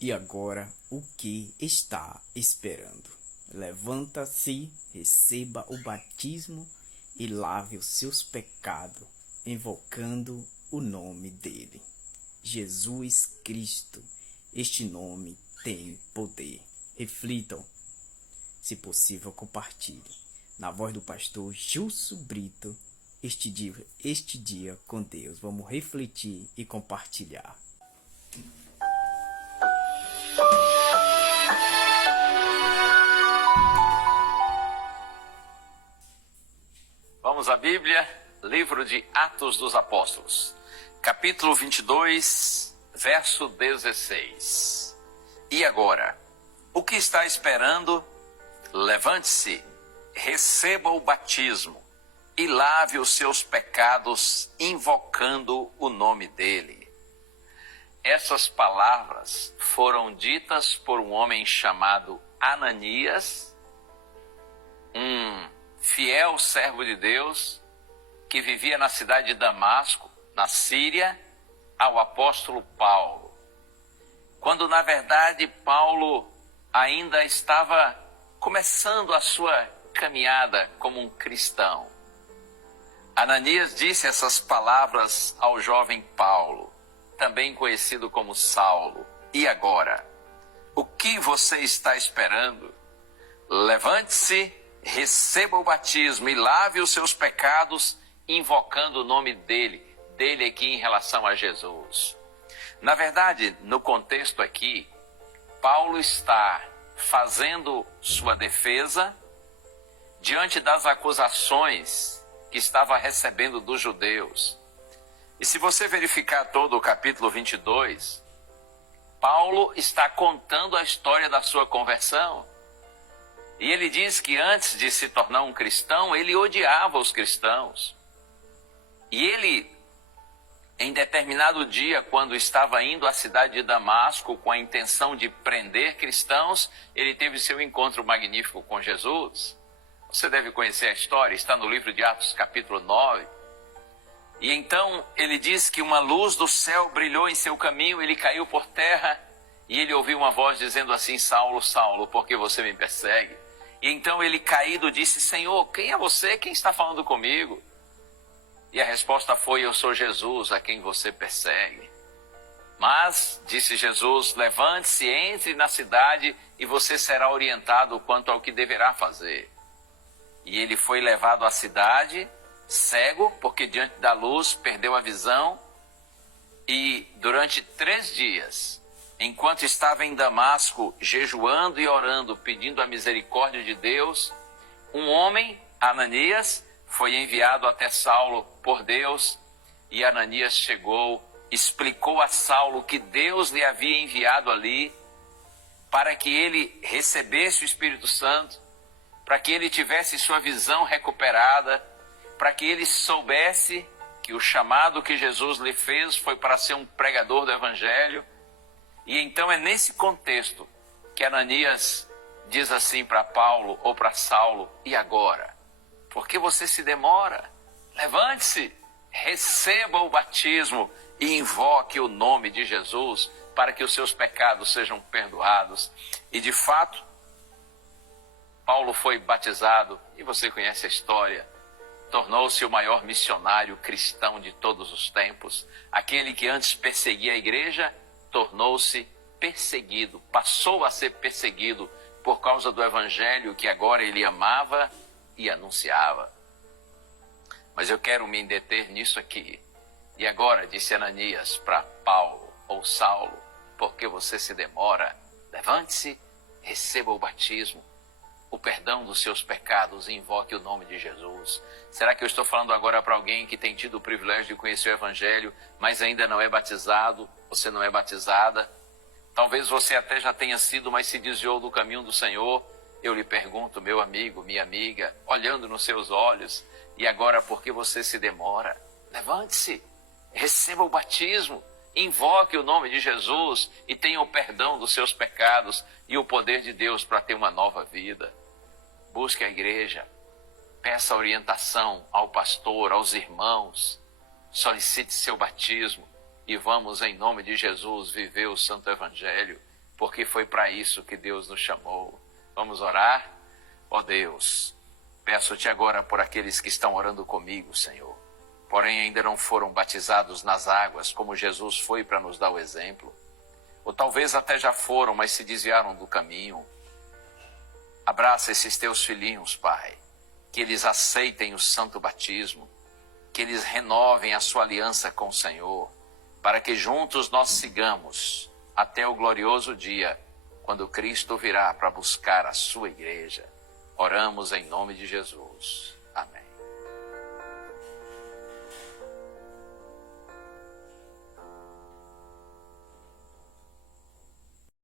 E agora, o que está esperando? Levanta-se, receba o batismo e lave os seus pecados, invocando o nome dele. Jesus Cristo. Este nome tem poder. Reflitam. Se possível, compartilhe. Na voz do pastor Gilson Brito, este dia com Deus. Vamos refletir e compartilhar. Vamos à Bíblia, livro de Atos dos Apóstolos, capítulo 22, verso 16. E agora, o que está esperando? Levante-se, receba o batismo e lave os seus pecados, invocando o nome dele. Essas palavras foram ditas por um homem chamado Ananias, um fiel servo de Deus que vivia na cidade de Damasco, na Síria, ao apóstolo Paulo. Quando, na verdade, Paulo ainda estava começando a sua caminhada como um cristão. Ananias disse essas palavras ao jovem Paulo, também conhecido como Saulo. E agora, o que você está esperando? Levante-se, receba o batismo e lave os seus pecados, invocando o nome dele aqui em relação a Jesus. Na verdade, no contexto aqui, Paulo está fazendo sua defesa diante das acusações que estava recebendo dos judeus. E se você verificar todo o capítulo 22, Paulo está contando a história da sua conversão. E ele diz que antes de se tornar um cristão, ele odiava os cristãos. E ele, em determinado dia, quando estava indo à cidade de Damasco com a intenção de prender cristãos, ele teve seu encontro magnífico com Jesus. Você deve conhecer a história, está no livro de Atos, capítulo 9. E então ele diz que uma luz do céu brilhou em seu caminho, ele caiu por terra e ele ouviu uma voz dizendo assim: Saulo, Saulo, por que você me persegue? E então ele, caído, disse: Senhor, quem é você? Quem está falando comigo? E a resposta foi: eu sou Jesus, a quem você persegue. Mas, disse Jesus, levante-se, entre na cidade e você será orientado quanto ao que deverá fazer. E ele foi levado à cidade, cego, porque diante da luz perdeu a visão. E durante 3 dias, enquanto estava em Damasco, jejuando e orando, pedindo a misericórdia de Deus, um homem, Ananias, foi enviado até Saulo por Deus. E Ananias chegou, explicou a Saulo que Deus lhe havia enviado ali para que ele recebesse o Espírito Santo, para que ele tivesse sua visão recuperada, para que ele soubesse que o chamado que Jesus lhe fez foi para ser um pregador do Evangelho. E então é nesse contexto que Ananias diz assim para Paulo ou para Saulo: e agora? Por que você se demora? Levante-se, receba o batismo e invoque o nome de Jesus para que os seus pecados sejam perdoados. E de fato, Paulo foi batizado, e você conhece a história. Tornou-se o maior missionário cristão de todos os tempos. Aquele que antes perseguia a igreja, tornou-se perseguido, passou a ser perseguido por causa do evangelho que agora ele amava e anunciava. Mas eu quero me deter nisso aqui. E agora, disse Ananias para Paulo ou Saulo: por que você se demora? Levante-se, receba o batismo, o perdão dos seus pecados e invoque o nome de Jesus. Será que eu estou falando agora para alguém que tem tido o privilégio de conhecer o Evangelho, mas ainda não é batizado? Você não é batizada? Talvez você até já tenha sido, mas se desviou do caminho do Senhor. Eu lhe pergunto, meu amigo, minha amiga, olhando nos seus olhos, e agora por que você se demora? Levante-se, receba o batismo, invoque o nome de Jesus e tenha o perdão dos seus pecados e o poder de Deus para ter uma nova vida. Busque a igreja, peça orientação ao pastor, aos irmãos, solicite seu batismo e vamos, em nome de Jesus, viver o Santo Evangelho. porque foi para isso que Deus nos chamou. Vamos orar? Ó Deus, peço-te agora por aqueles que estão orando comigo, Senhor, porém ainda não foram batizados nas águas, como Jesus foi para nos dar o exemplo. Ou talvez até já foram, mas se desviaram do caminho. Abraça esses teus filhinhos, Pai, que eles aceitem o santo batismo, que eles renovem a sua aliança com o Senhor, para que juntos nós sigamos até o glorioso dia, quando Cristo virá para buscar a sua igreja. Oramos em nome de Jesus. Amém.